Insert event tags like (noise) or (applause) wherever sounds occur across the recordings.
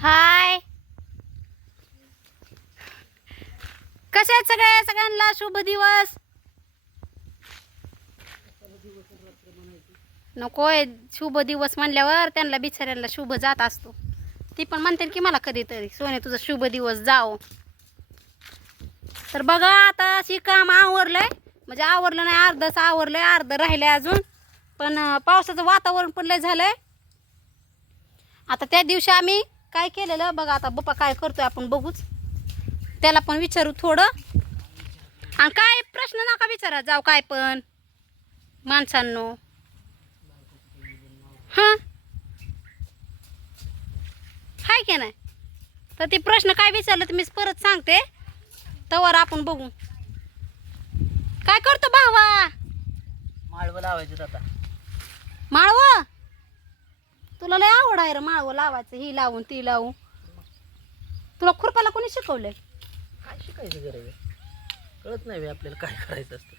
हाय. कसे आहेत सगळे? सगळ्यांना शुभ दिवस. नकोय शुभ दिवस म्हणल्यावर त्यांना बिचाऱ्यांना शुभ जात असतो. ती पण म्हणते की मला कधीतरी सोने तुझा शुभ दिवस जाओ तर बघा आता अशी काम आवरलंय. म्हणजे आवरलं नाही अर्धच आवरलंय अर्ध राहिलंय अजून. पण पावसाचं वातावरण पण लय झालंय. आता त्या दिवशी आम्ही काय केलेलं? बघा आता बाप्पा काय करतोय आपण बघूच. त्याला पण विचारू थोडं. आणि काय प्रश्न नका विचारा जाऊ काय पण. माणसांनो. हां? हाय की नाही? तर ते प्रश्न काय विचारलं तर मी परत सांगते. तवर आपण बघू. काय करतो भावा? माळवं लावायचं आता. माळव? तुला लय आवड आहे रे माळवं लावायचं ही लावून ती लावून. तुला खुरपाला कोणी शिकवलंय? काय शिकायचं गरज आहे? कळत नाही बे आपल्याला काय करायचं असतं.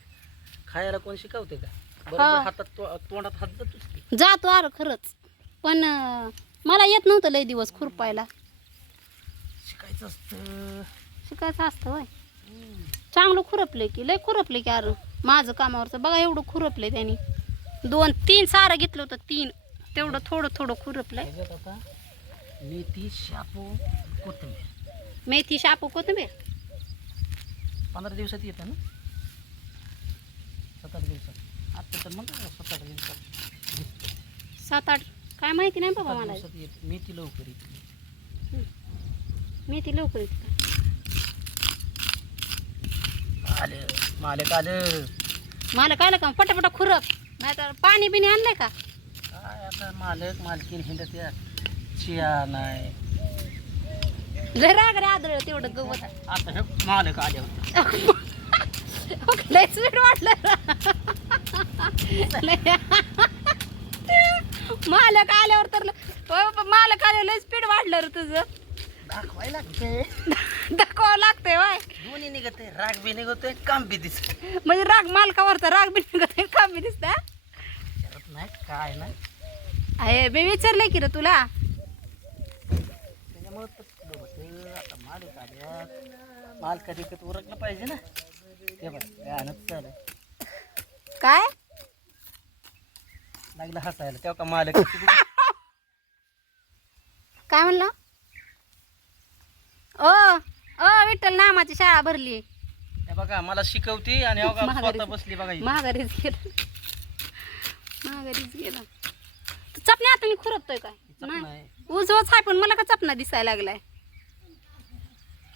खायला कोण शिकवते का? बरोबर हा. हातात तो- तोंडात हात जातोच की. जातो अरे खरंच. पण अं, मला येत नव्हतं लय दिवस खुरपायला. शिकायचं असतं. शिकायचं असतं होय. चांगलं खुरपले की लय खुरपले की अरे माझं कामावरचं बघा एवढं खुरपले त्यांनी. दोन तीन सारं घेतलं होतं तीन. तेवढं थोडं थोडं खुरपलंय. त्याच्यात आता मेथी शापू कोथिंबीर. मेथी शापू कोथिंबीर? पंधरा दिवसात येतं ना? सात आठ दिवसात. आता तर म्हणतो ना सात आठ दिवसात? सात आठ काय माहिती नाही बाबा सात मला. दिवसात येत. मेथी लवकर येते. मेथी लवकर येते आलं. मालक आलं. मला काय का? पटापटा खुरप. नाही तर पाणी बिणी आणलंय का? आता मालक मालकीन हिंडत या चिया नाही. लय राग रे आदळ तेवढं गवत. आता हे मालक आले होते. लय स्वीट वाटलं. लय- मालक आल्यावर तर ल- होय मालक आल्यावर लय स्पीड वाढलं रे तुझं. दाखवायला लागते. दाखवावं लागतंय वाय दोन्ही निघते राग बी निघतोय काम बी दिसत म्हणजे राग मालकावरचा राग बी निघत आहे, का बी दिसत नाही काय नाही. आहे मी विचारलंय की रे तुला. त्याच्यामुळे आता आल्या मालका देखत उरकलं पाहिजे ना. ते काय? लागलं हसायला. तेव्हा का मालक काय म्हणलं? ओ ओ विठ्ठल नामाची शाळा भरली. हे बघा मला शिकवती आणि (laughs) महागारी- स्वतः बसली बघा. महागारीच गेलं. महागारीच गेलं. चपण्या हाताने खुरपतोय काय? आहे. उजवच आहे पण मला का चपना दिसायला लागलाय?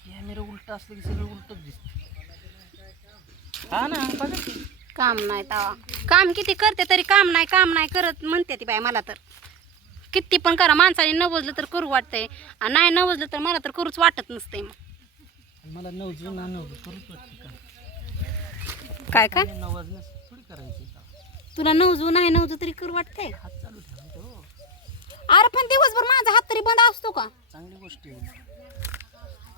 कॅमेरा उलट असलं की सगळं उलटच दिसत हा ना बघा की. काम नाही तावा. काम किती करते तरी काम नाही काम नाही करत म्हणते ती बाय मला तर. किती पण करा माणसाने नवजलं तर करू वाटतंय. आणि नाही नवजलं तर मला तर करूच वाटत नसतंय मग. आणि मला नवजू ना नवजू करूच वाटते का काय काय? नवजणं थोडी करायची का? तुला नवजू नाही नवजू तरी करू वाटतंय? अरे पण दिवसभर माझा हात तरी बंद असतो का? चांगली गोष्ट आहे.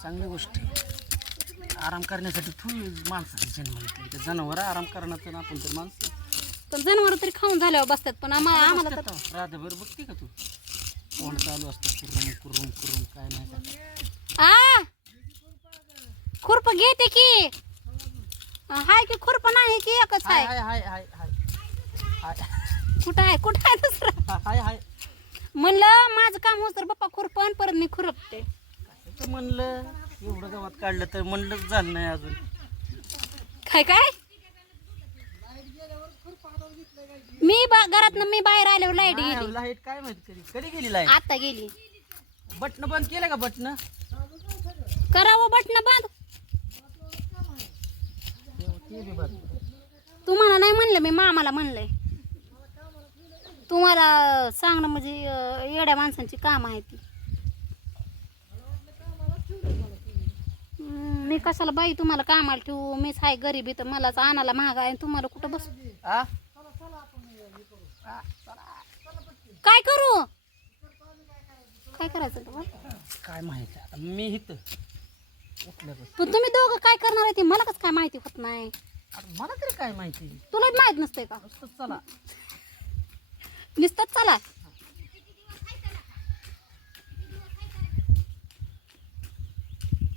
चांगली गोष्ट आहे. आराम करण्यासाठी थोडी माणसाचा जन्म घेतला. जनावर आराम करण्याचं ना आपण तर माणसं. पण जनावर तरी खाऊन झाल्यावर बसतात पण आम्हाला आम्हाला तर राधभर बघते का तू? कोण चालू असतं कुर्रुम कुर्रुम कुर्रुम काय नाही काय आ! खुरप घेते की. हाय की खुरप नाही की एकच हाय आहे हाय हाय हाय हाय. हाय. कुठं आहे? कुठं आहे दुसरं? हाय हाय. म्हणलं माझं काम होत तर बाप्पा खुरपण परत मी खुरपते. तर म्हणलं एवढं गावात काढलं तर म्हणलंच झालं नाही अजून. काय काय? मी घरात मी बाहेर आल्यावर लाइट गेली. लाइट काय माहिती कधी कधी गेली लाइट? आता गेली. बटन बंद केलं का बटन करावं बटन बंद. ते तुम्हाला नाही म्हणलं मी मामाला म्हणलंय. तुम्हाला सांगणं म्हणजे येड्या माणसांची काम आहे ती. मी कशाला बाई तुम्हाला कामाला ठेवू? मीच आहे गरीबी तर मलाच आणायला महाग आहे आणि तुम्हाला कुठं बस? आ? काय करू? काय करायचं तुम्हाला काय माहिती आता मी उठलं बस. पण तुम्ही दोघं काय करणार आहे ते? मला कसं काय माहिती होत नाही. आता मला तरी काय माहिती? तुला माहीत नसते का? नुसतं चला. नुसतंच चला.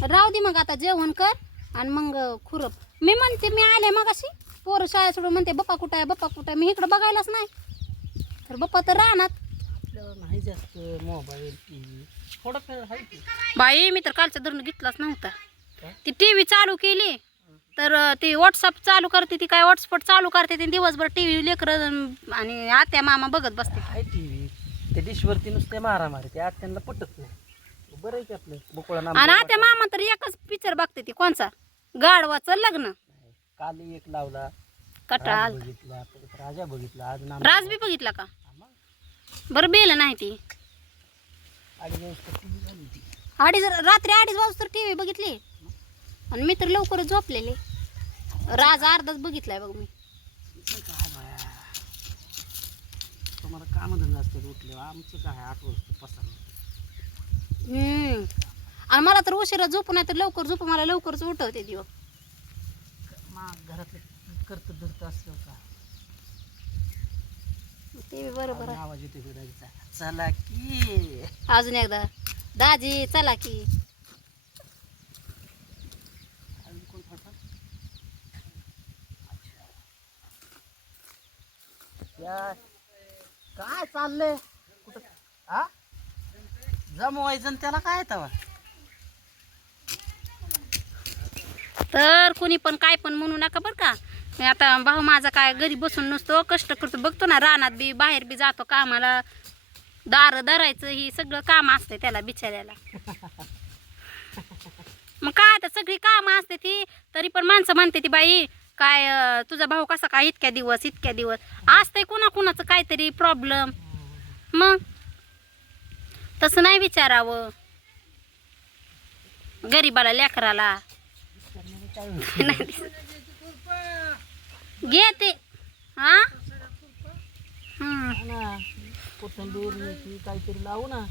राहू दे मग आता जेवण कर आणि मग खुरप. मी म्हणते मी आले मग अशी पोरं शाळेत सोडून म्हणते बप्पा कुठं आहे बप्पा कुठं आहे? मी इकडं बघायलाच नाही. तर बप्पा तर राहणार आपल्याला नाही जास्त मोबाईल बाई मी तर कालच्या धरून घेतलाच नव्हता? ती टी व्ही चालू केली. तर ती व्हॉट्सअप चालू करते ती काय हॉटस्पॉट चालू करते ती दिवसभर टी व्ही लेकरं आणि आत्या मामा बघत बसते. आहे टी व्ही त्या डिशवरती नुसते मारामारी ते आज त्यांना पटत नाही. बरं आहे की आपलं बुकुळा नाम आणि आत्या मामा तर एकच पिक्चर बघते ती कोणचा? गाडवाचं लग्न. काल एक लावला. कटाल राज बघितला परत राजा बघितला आज नाम राज बी बघितला का? बरं बेल नाही ती. आणि व्यवस्था झाली अडीच रात्री अडीच वाजता टी व्ही बघितली. आणि मी तर लवकरच झोपलेले. राज अर्धाच बघितलाय बघ मी. काय बाया तुम्हाला काम धंदा असतात उठले. आमचं काय आठ वाजता पसार हम्म. आणि मला तर उशिरा झोपू नाही तर लवकर झोपू. मला लवकरच उठवते दिव मग घरातलं करत धरत असलं का ते बी बरोबर आवाज येते फिरायचा चला की. अजून एकदा. दाजी चला की अजून कोण फडफड? अच्छा. या काय चाललंय? कुठं? हा? जमवायचं त्याला काय तवा? तर कोणी पण काय पण म्हणू नका बरं का. मी आता भाऊ माझा काय घरी बसून नसतो कष्ट करतो. बघतो ना रानात बी बाहेर बी जातो कामाला. दार धरायचं ही सगळं काम असते त्याला बिचाऱ्याला. मग काय आता सगळी कामं असते ती तरी पण माणसं म्हणते ती बाई काय तुझा भाऊ कसा काय इतक्या दिवस इतक्या दिवस? असतंय कुणा कुणाचं काहीतरी प्रॉब्लेम मग? तसं नाही विचारावं. गरीबाला लेकराला. नाही (laughs) घे ते. हा? कोथिंबीर काहीतरी लावू ना.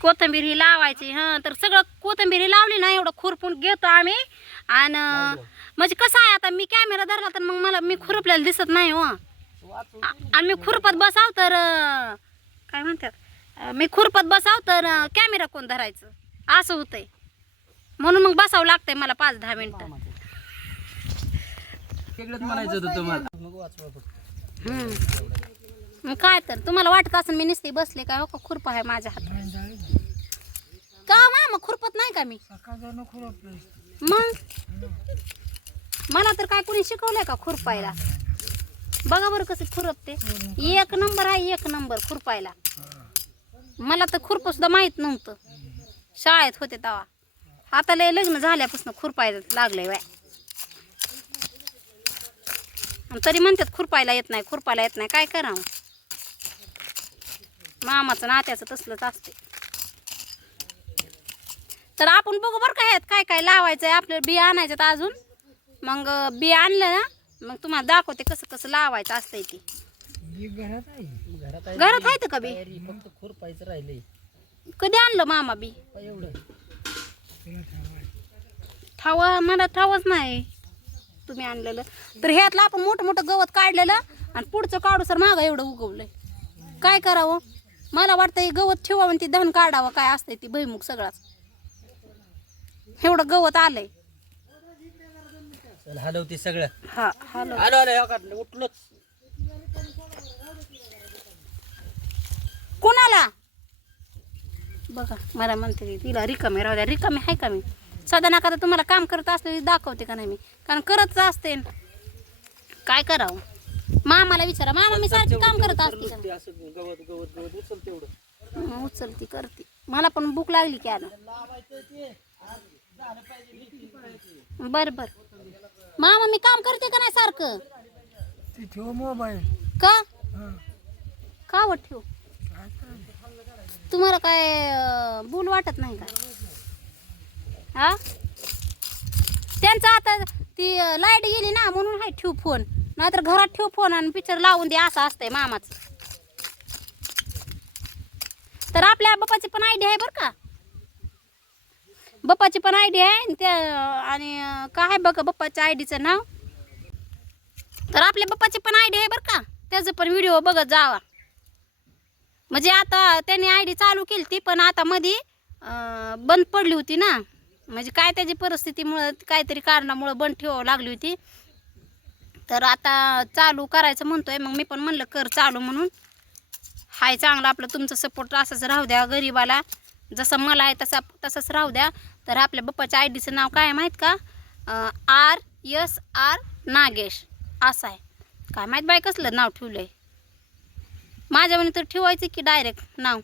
कोथिंबीर ही लावायची हा. तर सगळं कोथिंबीर ही लावली ना एवढं खुरपून घेतो आम्ही. आणि म्हणजे कसं आहे आता मी कॅमेरा धरला तर मग मला मी खुरपलेलं दिसत नाही हो. आणि मी खुरपत बसाव तर काय म्हणतात मी खुरपत बसाव तर कॅमेरा कोण धरायचं? असं होतंय. म्हणून मग बसावं लागतंय मला पाच दहा मिनिटं. म्हणायचं होतं तुम्हाला. मग काय तर तुम्हाला वाटत असेल मी नुसती बसले काय हो का खुरपा आहे माझ्या हातात? का मामा खुरपत नाही का मी? मग? मला तर काय कोणी शिकवलंय का खुरपायला? बघा बरं कसं खुरपते. एक नंबर आहे एक नंबर खुरपायला. मला तर खुरप सुद्धा माहीत नव्हतं. शाळेत होते तेव्हा. आता लय लग्न झाल्यापासून खुरपायला लागलंय वाय तरी म्हणतात खुरपायला येत नाही खुरपायला येत नाही. काय करावं? मामाचं नात्याचं तसलंच असते तर आपण बघू बरं का ह्यात काय काय लावायचं आहे आपल्याला बी आणायचं तर अजून. मग बी आणलं ना मग तुम्हाला दाखवते कसं कसं लावायचं असतंय ते. घरात आहे घरात आहे घरात आहे का बी? फक्त खुरपायचं राहिले कधी आणलं मामा बी? एवढं. ठावा मला ठावच नाही तुम्ही आणलेलं. तर ह्यातलं आपण मोठं मोठं गवत काढलेलं आणि पुढचं काढू सर मागं एवढं उगवलंय. काय करावं? मला वाटतं हे गवत ठेवावं आणि ती धन काढावं काय असतंय ती भैमुख सगळाच. एवढं गवत आलंय. चल हलवते सगळं. हा हॅलो आलो आलो हो का, उठलोच. कोणाला? बघा मला म्हणते ती, तिला रिकामी राहू द्या रिकामी आहे का मी? सदा ना कदा तुम्हाला काम करत असले दाखवते का नाही मी? कारण करतच असते. काय करावं? मामाला विचारा. मामा मी सारखी काम करत असते का ते असं गवत गवत गवत उचल तेवढं. हं, उचलती करते. मला पण भूक लागली की आलं बर बर. मामा मी काम करते का नाही सारखं? ठेव मोबाईल. का? का वट ठेवू. तुम्हाला काय अं, बोल वाटत नाही का? हा? त्यांचं आता ती लाइट गेली ना म्हणून हाय ठेवू फोन. नाहीतर घरात ठेवू फोन आणि पिक्चर लावून दे असं असतंय मामाचं. तर आपल्या बापाची पण आयडिया आहे बरं का. बाप्पाची पण आयडिया आहे आणि त्या आणि काय आहे बघा बाप्पाच्या आयडीचं नाव. तर आपल्या बाप्पाची पण आयडिया आहे बरं का. त्याचं पण व्हिडिओ बघत जावा. म्हणजे आता त्याने आय डी चालू केली ती पण आता मध्ये बंद पडली होती ना. म्हणजे काय त्याची परिस्थितीमुळं काहीतरी कारणामुळं बंद ठेवावं लागली होती. तर आता चालू करायचं म्हणतोय मग मी पण म्हणलं कर चालू म्हणून. हाय चांगलं आपलं तुमचं सपोर्ट असंच राहू द्या गरीबाला. जसं मला आहे तसा तसंच राहू द्या. तर आपल्या बाप्पाच्या आय डीचं नाव काय माहीत का? R S R Nagesh. असं आहे. काय माहीत बाय कसलं नाव ठेवलं आहे माझ्या म्हणे तर ठेवायचं की डायरेक्ट नाव.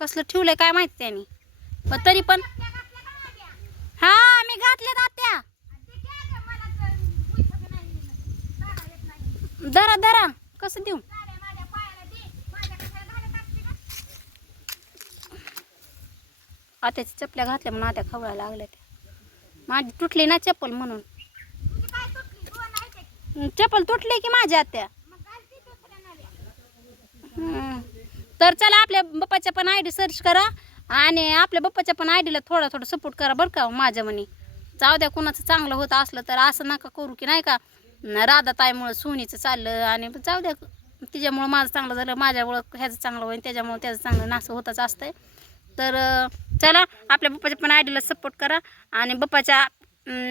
कसलं ठेवलं आहे काय माहीत त्यांनी. पण तरी पण हां मी घातले आत्या दरा दरा. कसं देऊ? आत्याच्या चपल्या घातल्या म्हणून आत्या खवळायला लागल्या त्या. माझी तुटली ना चप्पल म्हणून. चप्पल तुटली की माझ्या आत्या? तर चला आपल्या बाप्पाच्या पण आय डी सर्च करा आणि आपल्या बाप्पाच्या पण आय डीला थोडा थोडा सपोर्ट करा बरं का हो माझ्या म्हणे. जाऊ द्या कुणाचं चांगलं होत असलं तर असं नका करू की नाही का? राधा ताईमुळं सोनीचं चाललं आणि जाऊ द्या तिच्यामुळं माझं चांगलं झालं माझ्यामुळं ह्याचं चांगलं होईल त्याच्यामुळं त्याचं चांगलं नासं होतच असतंय. तर चला आपल्या बप्पाच्या पण आय डीला सपोर्ट करा आणि बाप्पाच्या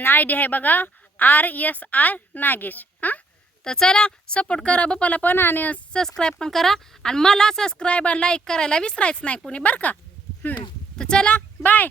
आय डी आहे बघा आर एस आर नागेश हां? तर चला सपोर्ट करा बप्पाला पण आणि सबस्क्राईब पण करा आणि मला सबस्क्राईब आणि लाईक करायला विसरायचं नाही कोणी बरं का? तर चला बाय